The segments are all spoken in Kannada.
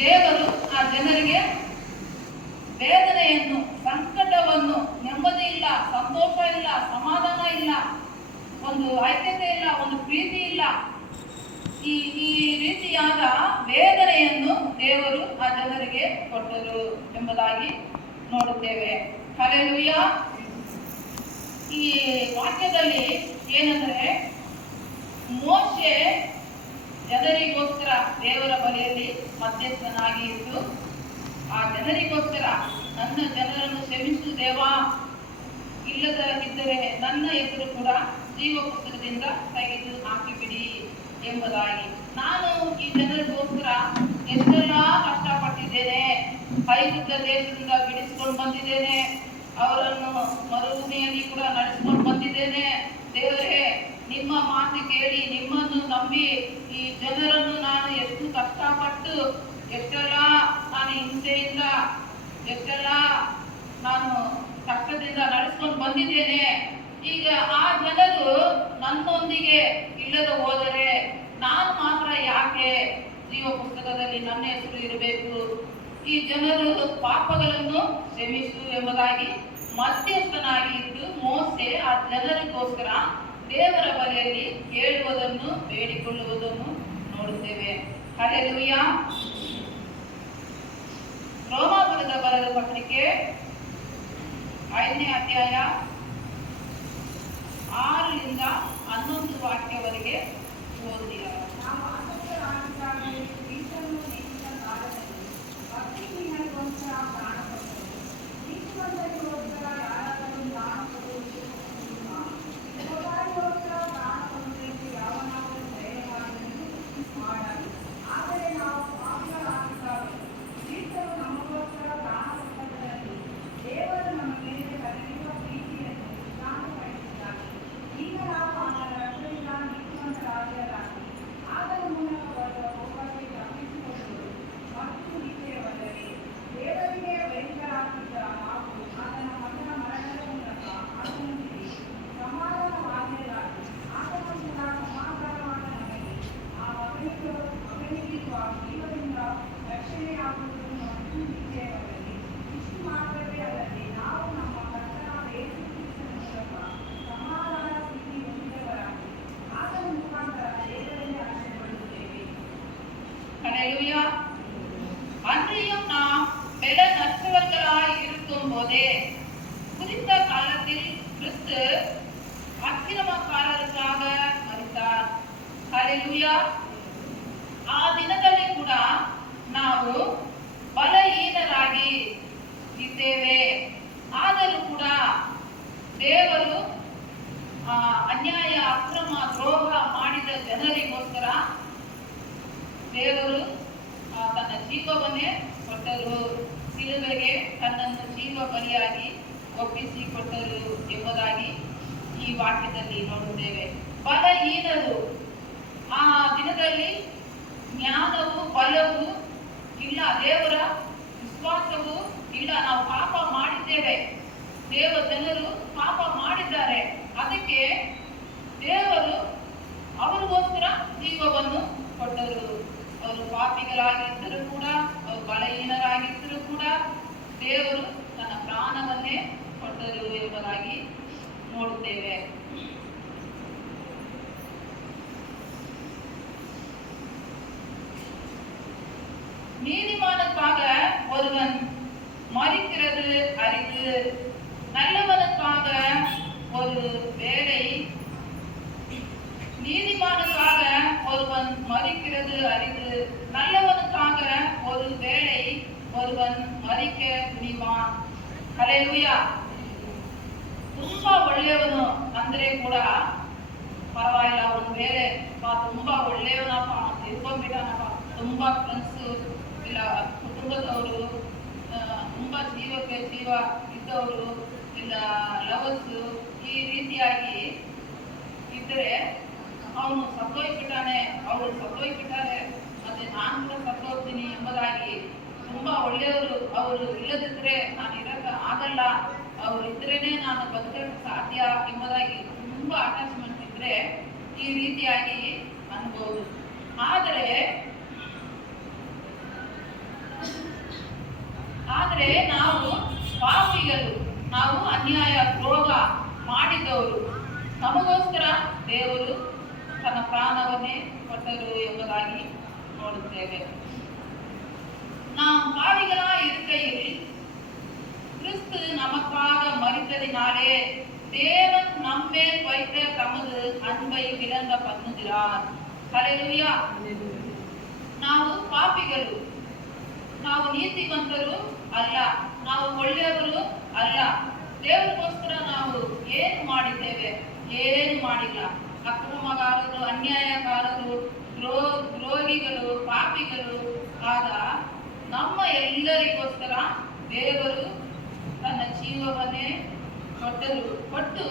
ದೇವರು ಆ ಜನರಿಗೆ ವೇದನೆಯನ್ನು, ಸಂಕಟವನ್ನು, ನೆಮ್ಮದಿ ಇಲ್ಲ, ಸಂತೋಷ ಇಲ್ಲ, ಸಮಾಧಾನ ಇಲ್ಲ, ಒಂದು ಐಕ್ಯತೆ ಇಲ್ಲ, ಒಂದು ಪ್ರೀತಿ ಇಲ್ಲ, ಈ ರೀತಿಯಾದ ವೇದನೆಯನ್ನು ದೇವರು ಆ ಜನರಿಗೆ ಕೊಟ್ಟರು ಎಂಬುದಾಗಿ ನೋಡುತ್ತೇವೆ. ಹಲ್ಲೆಲೂಯಾ. ಈ ವಾಕ್ಯದಲ್ಲಿ ಏನಂದ್ರೆ, ಮೋಶೆ ಜನರಿಗೋಸ್ಕರ ದೇವರ ಬಳಿಯಲ್ಲಿ ಮಧ್ಯಸ್ಥನಾಗಿ ಇದ್ದು, ಆ ಜನರಿಗೋಸ್ಕರ ನನ್ನ ಜನರನ್ನು ಕ್ಷಮಿಸು ದೇವಾ, ಇಲ್ಲದಿದ್ದರೆ ನನ್ನ ಹೆಸರು ಕೂಡ ಜೀವ ಪುಸ್ತಕದಿಂದ ತೆಗೆದು ಹಾಕಿಬಿಡಿ ಎಂಬುದಾಗಿ. ನಾನು ಈ ಜನರಿಗೋಸ್ಕರ ಎಷ್ಟೆಲ್ಲ ಕಷ್ಟಪಟ್ಟಿದ್ದೇನೆ, ಐಗುಪ್ತ ದೇಶದಿಂದ ಬಿಡಿಸಿಕೊಂಡು ಬಂದಿದ್ದೇನೆ, ಅವರನ್ನು ಮರುಭೂಮಿಯಲ್ಲಿ ಕೂಡ ನಡೆಸಿಕೊಂಡು ಬಂದಿದ್ದೇನೆ. ದೇವರೇ, ನಿಮ್ಮ ಮಾತು ಕೇಳಿ ನಿಮ್ಮನ್ನು ನಂಬಿ ಈ ಜನರನ್ನು ನಾನು ಎಷ್ಟು ಕಷ್ಟಪಟ್ಟು, ಎಷ್ಟೆಲ್ಲ ನಾನು ಹಿಂಸೆಯಿಂದ, ಎಷ್ಟೆಲ್ಲ ನಾನು ಕಷ್ಟದಿಂದ ನಡೆಸ್ಕೊಂಡು ಬಂದಿದ್ದೇನೆ. ಈಗ ಆ ಜನರು ನನ್ನೊಂದಿಗೆ ಇಲ್ಲದೆ ಹೋದರೆ ನಾನು ಮಾತ್ರ ಯಾಕೆ ಜೀವ ಪುಸ್ತಕದಲ್ಲಿ ನನ್ನ ಹೆಸರು ಇರಬೇಕು? ಈ ಜನರು ಪಾಪಗಳನ್ನು ಕ್ಷಮಿಸು ಎಂಬುದಾಗಿ ಮಧ್ಯಸ್ಥನಾಗಿ ಇದ್ದು ಮೋಸೆ ಆ ಜನರಿಗೋಸ್ಕರ ದೇವರ ಬಳಿಯಲ್ಲಿ ಕೇಳುವುದನ್ನು, ಬೇಡಿಕೊಳ್ಳುವುದನ್ನು ನೋಡುತ್ತೇವೆ. ಹಲ್ಲೆಲೂಯಾ. ರೋಮಾಪುರದ ಬರೆದ ಪತ್ರಿಕೆ 5ನೇ ಅಧ್ಯಾಯ 6ರಿಂದ 11 ವಾಕ್ಯವರೆಗೆ ಓದಿದ. அன்றியும் நாம் பெல நஷ்டவர்களாய் இருக்கும் போதே குறித்த காலத்தில் கிறிஸ்து ಅಕ್ರಮಕಾರರಿಗಾಗ ಮರಿತಾರ್. ಹಲ್ಲೆಲೂಯಾ. ಆ ದಿನದಲ್ಲಿ ಕೂಡ ನಾವು ಬಲಹೀನರಾಗಿ ಇದ್ದೇವೆ. ಆದರೂ ಕೂಡ ದೇವರು ಅನ್ಯಾಯ, ಅಕ್ರಮ, ದ್ರೋಹ ಮಾಡಿದ ಜನರಿಗೋಸ್ಕರ ದೇವರು ತನ್ನ ಜೀವವನ್ನೇ ಕೊಟ್ಟರು. ಸಿಲುಬೆಗೆ ತನ್ನನ್ನು ಜೀವ ಬಲಿಯಾಗಿ ಒಪ್ಪಿಸಿ ಕೊಟ್ಟರು ಎಂಬುದಾಗಿ ಈ ವಾಕ್ಯದಲ್ಲಿ ನೋಡುತ್ತೇವೆ. ಬಲಹೀನರು. ಆ ದಿನದಲ್ಲಿ ಜ್ಞಾನವು, ಬಲವು ಇಲ್ಲ, ದೇವರ ವಿಶ್ವಾಸವು ಇಲ್ಲ. ನಾವು ಪಾಪ ಮಾಡಿದ್ದೇವೆ, ಜನರು ಪಾಪ ಮಾಡಿದ್ದಾರೆ. ಅದಕ್ಕೆ ದೇವರು ಅವರಿಗೋಸ್ಕರ ಜೀವವನ್ನು ಕೊಟ್ಟರು. ಅವರು ಪಾಪಿಗಳಾಗಿದ್ದರೂ ಕೂಡ, ಅವರು ಬಲಹೀನರಾಗಿದ್ದರೂ ಕೂಡ ದೇವರು ತನ್ನ ಪ್ರಾಣವನ್ನೇ ಕೊಟ್ಟರು ಎಂಬುದಾಗಿ ನೋಡುತ್ತೇವೆ. நீதிமானுக்காக ஒருவன் மரிக்கிறது அரிது, நல்லவனுக்காக ஒரு வேளை. நீதிமானுக்காக ஒருவன் மரிக்கிறது அரிது, நல்லவனுக்காக ஒரு வேளை ஒருவன் மரிக்க துணிவான். ಹಲ್ಲೆಲೂಯಾ. ತುಂಬಾ ಒಳ್ಳೆಯವನು ಅಂದ್ರೆ ಕೂಡ ಪರವಾಗಿಲ್ಲ, ಒಂದು ವೇಳೆ ತುಂಬಾ ಒಳ್ಳೆಯವನಪ್ಪ, ತಿಳ್ಕೊಂಡ್ಬಿಟ್ಟನಪ್ಪ, ತುಂಬಾ ಫ್ರೆಂಡ್ಸು ಇಲ್ಲ ಕುಟುಂಬದವರು, ತುಂಬಾ ಜೀವಕ್ಕೆ ಜೀವ ಇದ್ದವರು ಇಲ್ಲ ಲವರ್ಸು, ಈ ರೀತಿಯಾಗಿ ಇದ್ದರೆ ಅವನು ಸತ್ತೋಗ್ಬಿಟ್ಟಾನೆ, ಅವಳು ಸತ್ತೋಗ್ಬಿಟ್ಟಾರೆ, ಮತ್ತೆ ನಾನು ಕೂಡ ಸತ್ತೋಗ್ತೀನಿ ಎಂಬುದಾಗಿ ತುಂಬಾ ಒಳ್ಳೆಯವರು ಅವರು ಇಲ್ಲದಿದ್ರೆ ನಾನು ಇರಕ್ಕೆ ಆಗಲ್ಲ, ಅವರು ಇದ್ರೇನೆ ನಾನು ಬದುಕಕ್ಕೆ ಸಾಧ್ಯ ಎಂಬುದಾಗಿ ತುಂಬಾ ಅಟ್ಯಾಚ್ಮೆಂಟ್ ಇದ್ರೆ ಈ ರೀತಿಯಾಗಿ ಅನ್ಬೋದು. ಆದರೆ ಅನ್ಯಾಯ ದ್ರೋಹ ಮಾಡಿದವರು ನಮಗೋಸ್ಕರ ದೇವರು ತನ್ನ ಪ್ರಾಣವನ್ನೇ ಕೊಟ್ಟರು ಎಂಬುದಾಗಿ ನೋಡುತ್ತೇವೆ. நாம் பாவிகளா இருக்கையில் கிறிஸ்து நமக்காக மரித்ததினாலே தேவன் நம்மேல் வைத்த தமது அன்பை விளங்க பண்ணுகிறார். ஹல்லேலூயா. ನಾವು ಪಾಪಿಗಳು, ನಾವು ನೀತಿವಂತರು ಅಲ್ಲ, ನಾವು ಒಳ್ಳೆಯವರು ಅಲ್ಲ. ದೇವರಿಗೋಸ್ಕರ ನಾವು ಏನು ಮಾಡಿದ್ದೇವೆ? ಏನು ಮಾಡಿಲ್ಲ. ಅಕ್ರಮಗಾರರು, ಅನ್ಯಾಯಕಾರರು, ದ್ರೋಹಿಗಳು, ಪಾಪಿಗಳು ಆದ ನಮ್ಮ ಎಲ್ಲರಿಗೋಸ್ಕರ ದೇವರು ತನ್ನ ಜೀವವನ್ನೇ ಕೊಟ್ಟು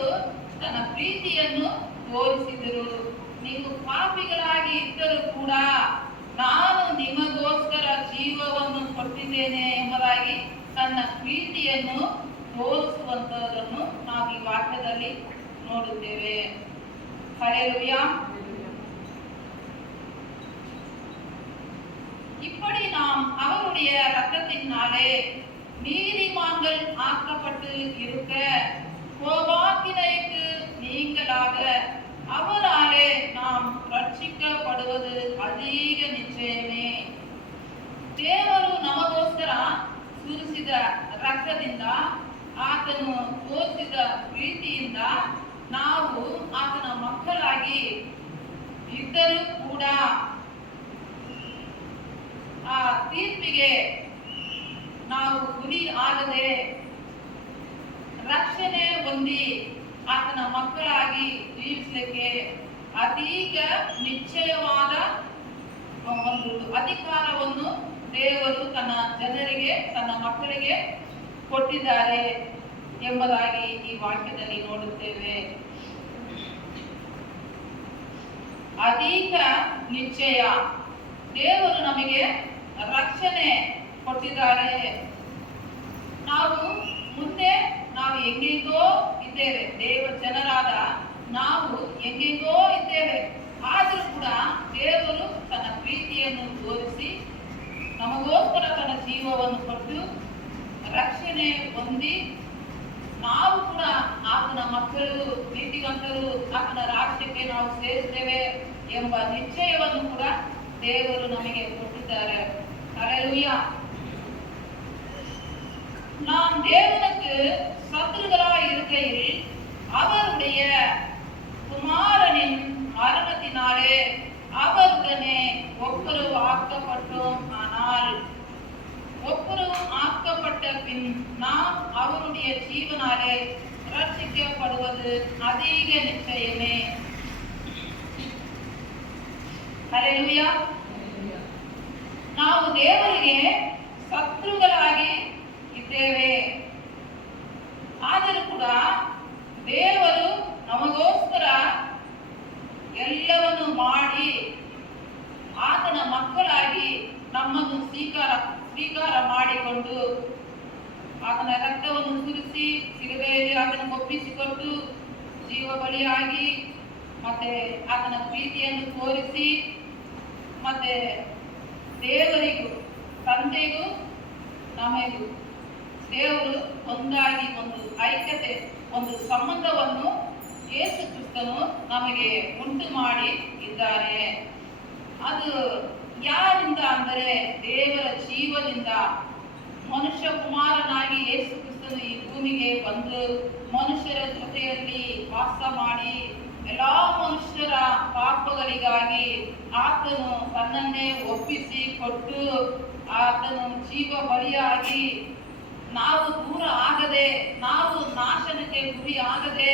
ತನ್ನ ಪ್ರೀತಿಯನ್ನು ತೋರಿಸಿದರು. ನೀವು ಪಾಪಿಗಳಾಗಿ ಇದ್ದರೂ ಕೂಡ ನಾನು ನಿಮಗೋಸ್ಕರ ಜೀವವನ್ನು ಕೊಟ್ಟಿದ್ದೇನೆ ಎಂಬುದಾಗಿ ತನ್ನ ಪ್ರೀತಿಯನ್ನು ತೋರಿಸುವಂತಹದನ್ನು ನಾವು ಈ ವಾಕ್ಯದಲ್ಲಿ ನೋಡುತ್ತೇವೆ. ஹல்லேலூயா. இப்படி நாம் அவருடைய இரத்தத்தினாலே நீதிமான்கள் ஆக்கப்பட்டு இருக்க கோபாக்கினைக்கு நீங்களாக ಅವರಾலே நாம் ರಕ್ಷಿಸಲ್ಪಡುವುದು ಅಧಿಕ ನಿಶ್ಚಯವೇ. ದೇವರು ನಮಗೋಸ್ಕರ ಸುರಿಸಿದ ರಕ್ತದಿಂದ, ಆತನು ತೋರಿಸಿದ ಪ್ರೀತಿಯಿಂದ ನಾವು ಆತನ ಮಕ್ಕಳಾಗಿ ಇದ್ದರೂ ಕೂಡ ಆ ತೀರ್ಪಿಗೆ ನಾವು ಗುರಿ ಆಗದೆ ರಕ್ಷಣೆ ಹೊಂದಿ ಆತನ ಮಕ್ಕಳಾಗಿ ಜೀವಿಸಲಿಕ್ಕೆ ಅಧಿಕ ನಿಶ್ಚಯವಾದ ಒಂದು ಅಧಿಕಾರವನ್ನು ದೇವರು ತನ್ನ ಜನರಿಗೆ, ತನ್ನ ಮಕ್ಕಳಿಗೆ ಕೊಟ್ಟಿದ್ದಾರೆ ಎಂಬುದಾಗಿ ಈ ವಾಕ್ಯದಲ್ಲಿ ನೋಡುತ್ತೇವೆ. ಅಧಿಕ ನಿಶ್ಚಯ, ದೇವರು ನಮಗೆ ರಕ್ಷಣೆ ಕೊಟ್ಟಿದ್ದಾರೆ. ಮುಂದೆ ನಾವು ಹೆಂಗೆಂಗೋ ಇದ್ದೇವೆ, ದೇವರ ಜನರಾದ ನಾವು ಹೆಂಗೆಂಗೋ ಇದ್ದೇವೆ. ಆದರೂ ಕೂಡ ದೇವರು ತನ್ನ ಪ್ರೀತಿಯನ್ನು ತೋರಿಸಿ ನಮಗೋಸ್ಕರ ತನ್ನ ಜೀವವನ್ನು ಕೊಟ್ಟು ರಕ್ಷಣೆ ಹೊಂದಿ ನಾವು ಕೂಡ ಆತನ ಮಕ್ಕಳು, ನೀತಿವಂತರು, ಆತನ ರಾಜ್ಯಕ್ಕೆ ನಾವು ಸೇರುತ್ತೇವೆ ಎಂಬ ನಿಶ್ಚಯವನ್ನು ಕೂಡ ದೇವರು ನಮಗೆ ಕೊಟ್ಟಿದ್ದಾರೆ. ஹல்லேலூயா. நாம் தேவனுக்கு சத்துருக்களாய் இருக்கையில் அவருடைய குமாரனின் மரணத்தினாலே அவருடனே ஒப்புரவு ஆக்கப்பட்டோம். ஆனால் ஒப்புரவு ஆக்கப்பட்ட பின் நாம் அவருடைய ஜீவனாலே ரட்சிக்கப்படுவது அதிக நிச்சயமே. ஹல்லேலூயா. ನಾವು ದೇವರಿಗೆ ಶತ್ರುಗಳಾಗಿ ಇದ್ದೇವೆ. ಆದರೂ ಕೂಡ ದೇವರು ನಮಗೋಸ್ಕರ ಎಲ್ಲವನ್ನು ಮಾಡಿ ಆತನ ಮಕ್ಕಳಾಗಿ ನಮ್ಮನ್ನು ಸ್ವೀಕಾರ ಮಾಡಿಕೊಂಡು ಆತನ ರಕ್ತವನ್ನು ಸುರಿಸಿ ಶಿಲುಬೆಯಲ್ಲಿ ಆತನ ಒಪ್ಪಿಸಿಕೊಟ್ಟು ಜೀವ ಬಲಿಯಾಗಿ ಮತ್ತೆ ಆತನ ಪ್ರೀತಿಯನ್ನು ತೋರಿಸಿ ಮತ್ತೆ ದೇವರಿಗೂ ತಂದೆಗೂ ನಮಗೂ ದೇವರು ಒಂದಾಗಿ ಒಂದು ಐಕ್ಯತೆ, ಒಂದು ಸಂಬಂಧವನ್ನು ಯೇಸು ಕ್ರಿಸ್ತನು ನಮಗೆ ಉಂಟು ಮಾಡಿ ಇದ್ದಾರೆ. ಅದು ಯಾರಿಂದ ಅಂದರೆ ದೇವರ ಜೀವದಿಂದ. ಮನುಷ್ಯ ಕುಮಾರನಾಗಿ ಯೇಸು ಕ್ರಿಸ್ತನು ಈ ಭೂಮಿಗೆ ಬಂದು ಮನುಷ್ಯರ ಜೊತೆಯಲ್ಲಿ ವಾಸ ಮಾಡಿ ಎಲ್ಲಾ ಮನುಷ್ಯರ ಪಾಪಗಳಿಗಾಗಿ ಆತನು ತನ್ನನ್ನೇ ಒಪ್ಪಿಸಿ ಕೊಟ್ಟು ಆತನು ಜೀವ ಬಲಿಯಾಗಿ ನಾವು ದೂರ ಆಗದೆ, ನಾವು ನಾಶನಕ್ಕೆ ಗುರಿ ಆಗದೆ,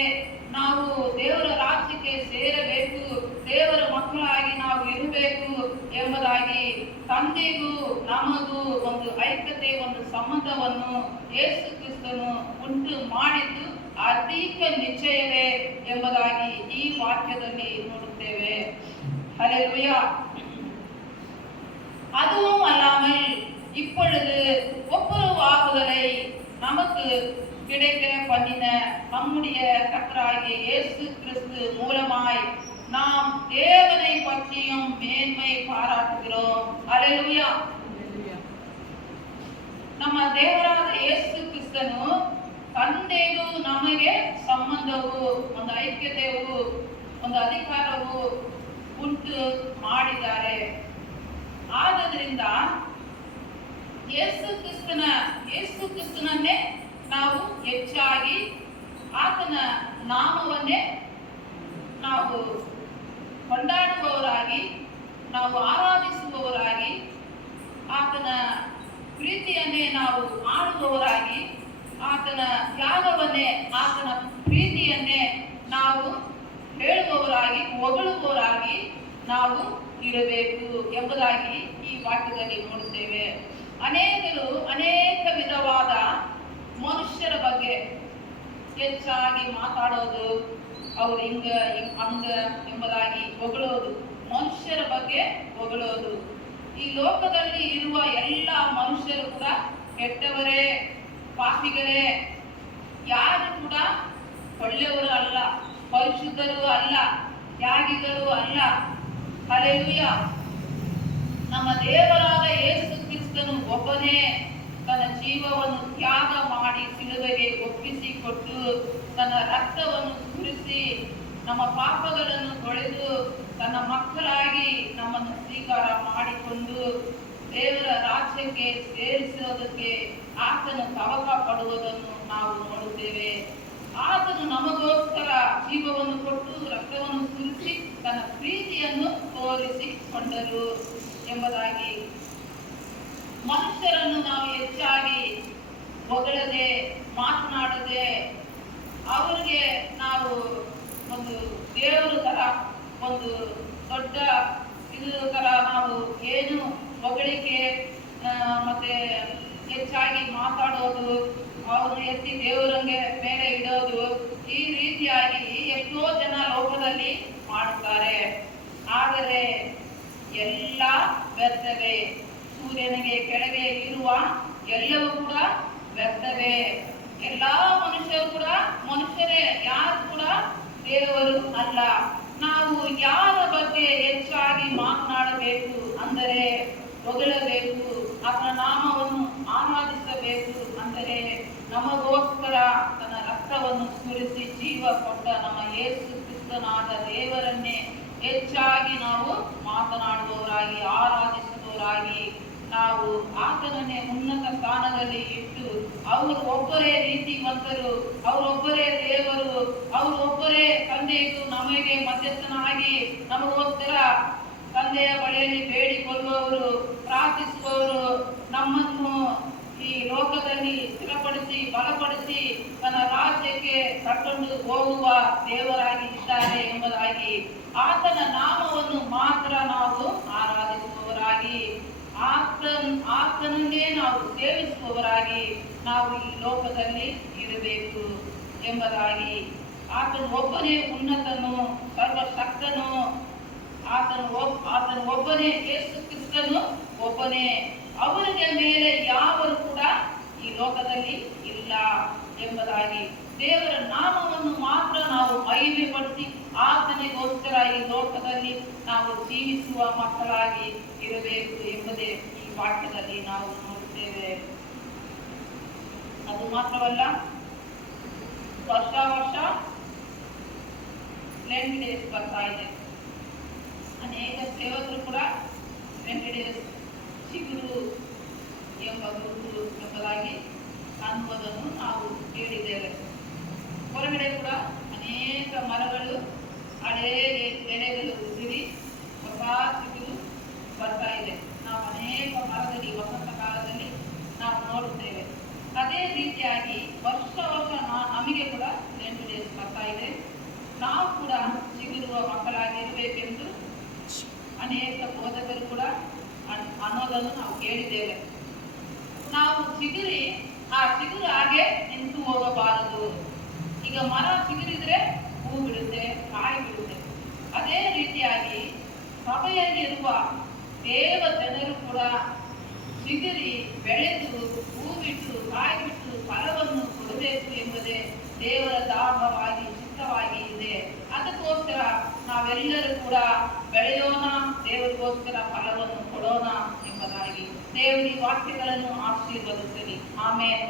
ನಾವು ದೇವರ ರಾಜ್ಯಕ್ಕೆ ಸೇರಬೇಕು, ದೇವರ ಮಕ್ಕಳಾಗಿ ನಾವು ಇರಬೇಕು ಎಂಬುದಾಗಿ ತಂದೆಗೂ ನಮಗೂ ಒಂದು ಐಕ್ಯತೆ, ಒಂದು ಸಂಬಂಧವನ್ನು ಯೇಸು ಕ್ರಿಸ್ತನು ಉಂಟು ಮಾಡಿದ್ದು ಅಧಿಕ ನಿಶ್ಚಯವೇ ಎಂಬುದಾಗಿ ಈ ವಾಕ್ಯದಲ್ಲಿ ನೋಡುತ್ತೇವೆ. ஹல்லேலூயா. அதுவும் அல்லாமல் இப்பொழுது ஒப்புரவாகுதலை நமக்கு கிடைக்க பண்ணின நம்முடைய கர்த்தராகிய இயேசு கிறிஸ்து மூலமாய் நாம் தேவனை பற்றியும் மேன்மை பாராட்டுகிறோம். ஹல்லேலூயா. ನಮ್ಮ ದೇವರಾದ ಯೇಸು ಕ್ರಿಸ್ತನು ತಂದೆಗೂ ನಮಗೆ ಸಂಬಂಧವು, ಒಂದು ಐಕ್ಯತೆಯು, ಒಂದು ಅಧಿಕಾರವು ಉಂಟು ಮಾಡಿದ್ದಾರೆ. ಆದ್ದರಿಂದ ಯೇಸು ಕ್ರಿಸ್ತನನ್ನೇ ನಾವು ಹೆಚ್ಚಾಗಿ, ಆತನ ನಾಮವನ್ನೇ ನಾವು ಕೊಂಡಾಡುವವರಾಗಿ, ನಾವು ಆರಾಧಿಸುವವರಾಗಿ, ಆತನ ಪ್ರೀತಿಯನ್ನೇ ನಾವು ಮಾಡುವವರಾಗಿ, ಆತನ ತ್ಯಾಗವನ್ನೇ, ಆತನ ಪ್ರೀತಿಯನ್ನೇ ನಾವು ಹೇಳುವವರಾಗಿ, ಹೊಗಳುವವರಾಗಿ ನಾವು ಇರಬೇಕು ಎಂಬುದಾಗಿ ಈ ವಾಕ್ಯದಲ್ಲಿ ನೋಡುತ್ತೇವೆ. ಅನೇಕರು ಅನೇಕ ವಿಧವಾದ ಮನುಷ್ಯರ ಬಗ್ಗೆ ಹೆಚ್ಚಾಗಿ ಮಾತಾಡೋದು, ಅವ್ರು ಹಿಂಗ ಹಂಗ ಎಂಬುದಾಗಿ ಹೊಗಳೋದು, ಮನುಷ್ಯರ ಬಗ್ಗೆ ಹೊಗಳೋದು. ಈ ಲೋಕದಲ್ಲಿ ಇರುವ ಎಲ್ಲ ಮನುಷ್ಯರು ಕೂಡ ಕೆಟ್ಟವರೇ, ಪಾಪಿಗಳೇ, ಯಾರು ಕೂಡ ಒಳ್ಳೆಯವರು ಅಲ್ಲ, ಪರಿಶುದ್ಧರು ಅಲ್ಲ, ತ್ಯಾಗಿಗಳು ಅಲ್ಲ. ಹಲ್ಲೆಲೂಯಾ. ನಮ್ಮ ದೇವರಾದ ಯೇಸು ಕ್ರಿಸ್ತನು ಒಬ್ಬನೇ ತನ್ನ ಜೀವವನ್ನು ತ್ಯಾಗ ಮಾಡಿ ಸಿಲುಬೆಗೆ ಒಪ್ಪಿಸಿಕೊಟ್ಟು ತನ್ನ ರಕ್ತವನ್ನು ಸುರಿಸಿ ನಮ್ಮ ಪಾಪಗಳನ್ನು ತೊಳೆದು ತನ್ನ ಮಕ್ಕಳಾಗಿ ನಮ್ಮನ್ನು ಸ್ವೀಕಾರ ಮಾಡಿಕೊಂಡು ದೇವರ ರಾಜ್ಯಕ್ಕೆ ಸೇರಿಸುವುದಕ್ಕೆ ಆತನು ತವಕ ಪಡುವುದನ್ನು ನಾವು ನೋಡುತ್ತೇವೆ. ಆತನು ನಮಗೋಸ್ಕರ ಜೀವವನ್ನು ಕೊಟ್ಟು ರಕ್ತವನ್ನು ಸುರಿಸಿ ತನ್ನ ಪ್ರೀತಿಯನ್ನು ತೋರಿಸಿಕೊಂಡರು ಎಂಬುದಾಗಿ. ಮನುಷ್ಯರನ್ನು ನಾವು ಹೆಚ್ಚಾಗಿ ಹೊಗಳದೆ, ಮಾತನಾಡದೆ, ಅವರಿಗೆ ನಾವು ಒಂದು ದೇವರ ತರ, ಒಂದು ದೊಡ್ಡ ಇದು ತರ ನಾವು ಏನು ಹೊಗಳಿಕೆ ಮತ್ತೆ ಹೆಚ್ಚಾಗಿ ಮಾತಾಡೋದು, ಅವ್ರನ್ನ ಎತ್ತಿ ದೇವರಂಗೆ ಮೇಲೆ ಇಡೋದು, ಈ ರೀತಿಯಾಗಿ ಎಷ್ಟೋ ಜನ ಲೋಕದಲ್ಲಿ ಮಾಡುತ್ತಾರೆ. ಆದರೆ ಎಲ್ಲ ವ್ಯರ್ಥವೇ. ಸೂರ್ಯನಿಗೆ ಕೆಳಗೆ ಇರುವ ಎಲ್ಲವೂ ಕೂಡ ವ್ಯರ್ಥವೇ. ಎಲ್ಲಾ ಮನುಷ್ಯರು ಕೂಡ ಮನುಷ್ಯರೇ, ಯಾರು ಕೂಡ ದೇವರು ಅಲ್ಲ. ನಾವು ಯಾರ ಬಗ್ಗೆ ಹೆಚ್ಚಾಗಿ ಮಾತನಾಡಬೇಕು ಅಂದರೆ, ಹೊಗಳಬೇಕು, ಆತನ ನಾಮವನ್ನು ಆರಾಧಿಸಬೇಕು ಅಂದರೆ, ನಮಗೋಸ್ಕರ ತನ್ನ ರಕ್ತವನ್ನು ಸುರಿಸಿ ಜೀವ ಕೊಟ್ಟ ನಮ್ಮ ಯೇಸು ಕ್ರಿಸ್ತನಾದ ದೇವರನ್ನೇ ಹೆಚ್ಚಾಗಿ ನಾವು ಮಾತನಾಡುವವರಾಗಿ, ಆರಾಧಿಸುವವರಾಗಿ, ನಾವು ಆತನನ್ನೇ ಉನ್ನತ ಸ್ಥಾನದಲ್ಲಿ ಇಟ್ಟು, ಅವರು ಒಬ್ಬರೇ ನೀತಿವಂತರು, ಅವರೊಬ್ಬರೇ ದೇವರು, ಅವರೊಬ್ಬರೇ ತಂದೆಗೂ ನಮಗೆ ಮಧ್ಯಸ್ಥನಾಗಿ ನಮಗೋಸ್ಕರ ತಂದೆಯ ಬಳಿಯಲ್ಲಿ ಬೇಡಿಕೊಳ್ಳುವವರು, ಪ್ರಾರ್ಥಿಸುವವರು, ನಮ್ಮನ್ನು ಈ ಲೋಕದಲ್ಲಿ ಸ್ಥಿರಪಡಿಸಿ ಬಲಪಡಿಸಿ ತನ್ನ ರಾಜ್ಯಕ್ಕೆ ಕರ್ಕೊಂಡು ಹೋಗುವ ದೇವರಾಗಿ ಇದ್ದಾರೆ ಎಂಬುದಾಗಿ, ಆತನ ನಾಮವನ್ನು ಮಾತ್ರ ನಾವು ಆರಾಧಿಸುವವರಾಗಿ, ಆತನನ್ನೇ ನಾವು ಸೇವಿಸುವವರಾಗಿ ನಾವು ಈ ಲೋಕದಲ್ಲಿ ಇರಬೇಕು ಎಂಬುದಾಗಿ. ಆತನು ಒಬ್ಬನೇ ಉನ್ನತನು, ಸರ್ವಶಕ್ತನು, ಆತನು ಒಬ್ಬನೇ, ಯೇಸು ಕ್ರಿಸ್ತನು ಒಬ್ಬನೇ. ಅವರಿಗೆ ಮೇಲೆ ಯಾವರು ಕೂಡ ಈ ಲೋಕದಲ್ಲಿ ಇಲ್ಲ ಎಂಬುದಾಗಿ ದೇವರ ನಾಮವನ್ನು ಮಾತ್ರ ನಾವು ಮಹಿಮೆ ಪಡಿಸಿ ಆತನಿಗೋಸ್ಕರ ಈ ಲೋಕದಲ್ಲಿ ನಾವು ಜೀವಿಸುವ ಮಕ್ಕಳಾಗಿ ಇರಬೇಕು ಎಂಬುದೇ ಈ ವಾಕ್ಯದಲ್ಲಿ ನಾವು ನೋಡುತ್ತೇವೆ. ಅದು ಮಾತ್ರವಲ್ಲ, ವರ್ಷ ಲೆಂಟ್ ಡೇಸ್ ಬರ್ತಾ ಇದೆ. ಅನೇಕ ಸೇವಕರು ಕೂಡ ಲೆಂಟ್ ಡೇಸ್ ಚಿಗುರು ಎಂಬ ಗುರುತು ಎಂಬುದಾಗಿ ಅನ್ನುವುದನ್ನು ನಾವು ಕೇಳಿದ್ದೇವೆ. ಹೊರಗಡೆ ಕೂಡ ಅನೇಕ ಮರಗಳು ಹಳೇ ಎಲೆಗಳು ಉದುರಿ ಹೊಸ ಚಿಗುರು ಬರ್ತಾ ಇದೆ. ನಾವು ಅನೇಕ ಮರದಲ್ಲಿ ವಸಂತ ಕಾಲದಲ್ಲಿ ನಾವು ನೋಡುತ್ತೇವೆ. ಅದೇ ರೀತಿಯಾಗಿ ವರ್ಷ ನಮಗೆ ಕೂಡ ಲೆಂಟ್ ಡೇಸ್ ಬರ್ತಾ ಇದೆ. ನಾವು ಕೂಡ ಚಿಗುರುವ ಮಕ್ಕಳಾಗಿರಬೇಕೆಂದು ಅನೇಕ ಬೋಧಕರು ಕೂಡ ಅನ್ನೋದನ್ನು ನಾವು ಕೇಳಿದ್ದೇವೆ. ನಾವು ಚಿಗುರಿ ಆ ಚಿಗುರು ಹಾಗೆ ನಿಂತು ಹೋಗಬಾರದು. ಈಗ ಮರ ಚಿಗುರಿದ್ರೆ ಹೂ ಬಿಡುತ್ತೆ, ಕಾಯಿ ಬಿಡುತ್ತೆ. ಅದೇ ರೀತಿಯಾಗಿ ಸಭೆಯಲ್ಲಿರುವ ದೇವ ಜನರು ಕೂಡ ಚಿಗುರಿ ಬೆಳೆದು ಹೂ ಬಿಟ್ಟು ಕಾಯಿ ಬಿಟ್ಟು ಫಲವನ್ನು ಕೊಡಬೇಕು ಎಂಬುದೇ ದೇವರ ದಾಹವಾಗಿ ಚಿತ್ತವಾಗಿ ಇದೆ. ಅದಕ್ಕೋಸ್ಕರ ನಾವೆಲ್ಲರೂ ಕೂಡ ಬೆಳೆಯೋಣ, ದೇವರಿಗೋಸ್ಕರ ಫಲವನ್ನು ಕೊಡೋಣ ಎಂಬುದಾಗಿ ದೇವರ ವಾಕ್ಯಗಳನ್ನು ಆಶೀರ್ವದಿಸಲಿ. ಆಮೇಲೆ